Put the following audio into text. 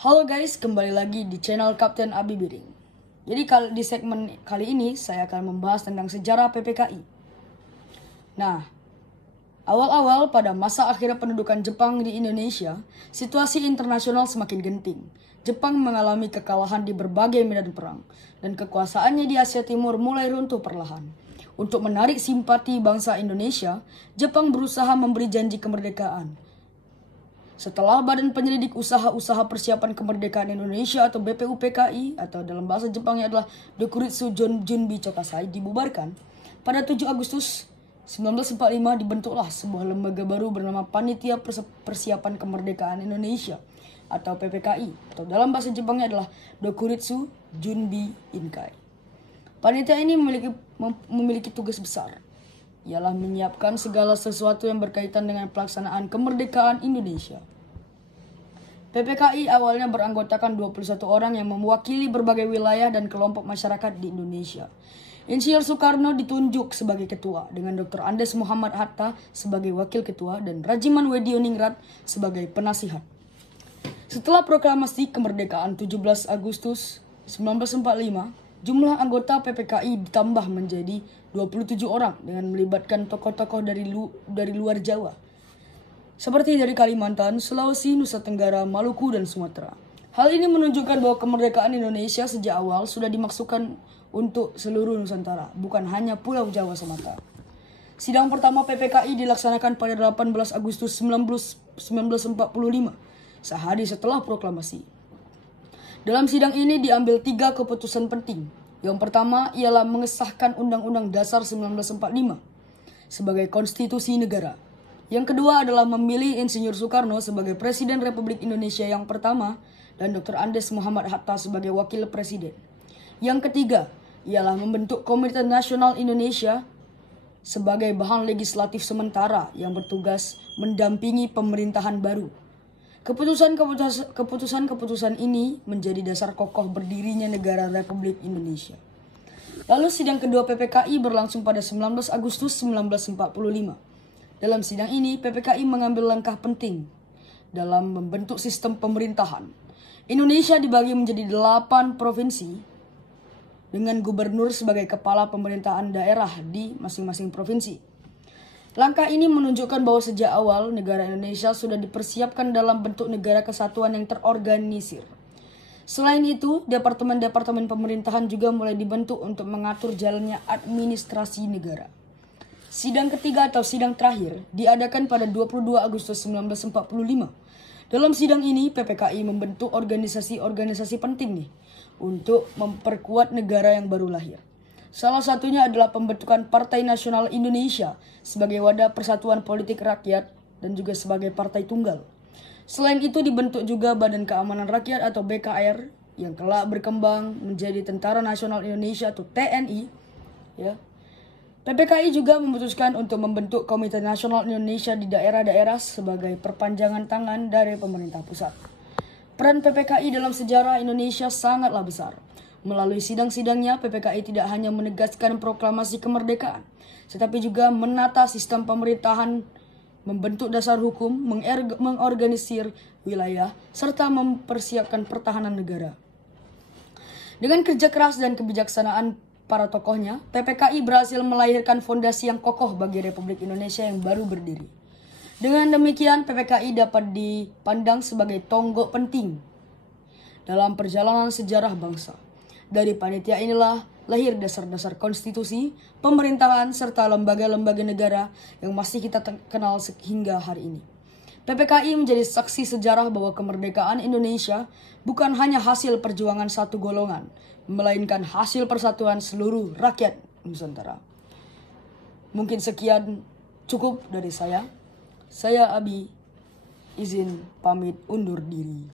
Halo guys, kembali lagi di channel Kapten Abi Biring. Jadi di segmen kali ini saya akan membahas tentang sejarah PPKI. Nah, awal-awal pada masa akhir pendudukan Jepang di Indonesia, situasi internasional semakin genting. Jepang mengalami kekalahan di berbagai medan perang, dan kekuasaannya di Asia Timur mulai runtuh perlahan. Untuk menarik simpati bangsa Indonesia, Jepang berusaha memberi janji kemerdekaan. Setelah Badan Penyelidik Usaha-Usaha Persiapan Kemerdekaan Indonesia atau BPUPKI atau dalam bahasa Jepangnya adalah Dokuritsu Junbi Chokasai dibubarkan, pada 7 Agustus 1945 dibentuklah sebuah lembaga baru bernama Panitia Persiapan Kemerdekaan Indonesia atau PPKI atau dalam bahasa Jepangnya adalah Dokuritsu Junbi Inkai. Panitia ini memiliki tugas besar, ialah menyiapkan segala sesuatu yang berkaitan dengan pelaksanaan kemerdekaan Indonesia. PPKI awalnya beranggotakan 21 orang yang mewakili berbagai wilayah dan kelompok masyarakat di Indonesia. Insinyur Soekarno ditunjuk sebagai ketua, dengan Dr. Andes Muhammad Hatta sebagai wakil ketua dan Rajiman Wedioningrat sebagai penasihat. Setelah proklamasi kemerdekaan 17 Agustus 1945, jumlah anggota PPKI ditambah menjadi 27 orang dengan melibatkan tokoh-tokoh dari luar Jawa, seperti dari Kalimantan, Sulawesi, Nusa Tenggara, Maluku, dan Sumatera. Hal ini menunjukkan bahwa kemerdekaan Indonesia sejak awal sudah dimaksudkan untuk seluruh Nusantara, bukan hanya Pulau Jawa semata. Sidang pertama PPKI dilaksanakan pada 18 Agustus 1945, sehari setelah proklamasi. Dalam sidang ini diambil 3 keputusan penting. Yang pertama ialah mengesahkan Undang-Undang Dasar 1945 sebagai konstitusi negara. Yang kedua adalah memilih Insinyur Soekarno sebagai Presiden Republik Indonesia yang pertama dan Dr. Andes Muhammad Hatta sebagai Wakil Presiden. Yang ketiga ialah membentuk Komite Nasional Indonesia sebagai bahan legislatif sementara yang bertugas mendampingi pemerintahan baru. Keputusan ini menjadi dasar kokoh berdirinya negara Republik Indonesia. Lalu sidang kedua PPKI berlangsung pada 19 Agustus 1945. Dalam sidang ini, PPKI mengambil langkah penting dalam membentuk sistem pemerintahan. Indonesia dibagi menjadi 8 provinsi dengan gubernur sebagai kepala pemerintahan daerah di masing-masing provinsi. Langkah ini menunjukkan bahwa sejak awal negara Indonesia sudah dipersiapkan dalam bentuk negara kesatuan yang terorganisir. Selain itu, departemen-departemen pemerintahan juga mulai dibentuk untuk mengatur jalannya administrasi negara. Sidang ketiga atau sidang terakhir diadakan pada 22 Agustus 1945. Dalam sidang ini, PPKI membentuk organisasi-organisasi penting untuk memperkuat negara yang baru lahir. Salah satunya adalah pembentukan Partai Nasional Indonesia sebagai wadah persatuan politik rakyat dan juga sebagai partai tunggal. Selain itu dibentuk juga Badan Keamanan Rakyat atau BKR yang kelak berkembang menjadi Tentara Nasional Indonesia atau TNI. PPKI juga memutuskan untuk membentuk Komite Nasional Indonesia di daerah-daerah sebagai perpanjangan tangan dari pemerintah pusat. Peran PPKI dalam sejarah Indonesia sangatlah besar. Melalui sidang-sidangnya, PPKI tidak hanya menegaskan proklamasi kemerdekaan, tetapi juga menata sistem pemerintahan, membentuk dasar hukum, mengorganisir wilayah, serta mempersiapkan pertahanan negara. Dengan kerja keras dan kebijaksanaan para tokohnya, PPKI berhasil melahirkan fondasi yang kokoh bagi Republik Indonesia yang baru berdiri. Dengan demikian, PPKI dapat dipandang sebagai tonggak penting dalam perjalanan sejarah bangsa. Dari panitia inilah lahir dasar-dasar konstitusi, pemerintahan, serta lembaga-lembaga negara yang masih kita kenal hingga hari ini. PPKI menjadi saksi sejarah bahwa kemerdekaan Indonesia bukan hanya hasil perjuangan satu golongan, melainkan hasil persatuan seluruh rakyat Nusantara. Mungkin sekian cukup dari saya. Saya Abi, izin pamit undur diri.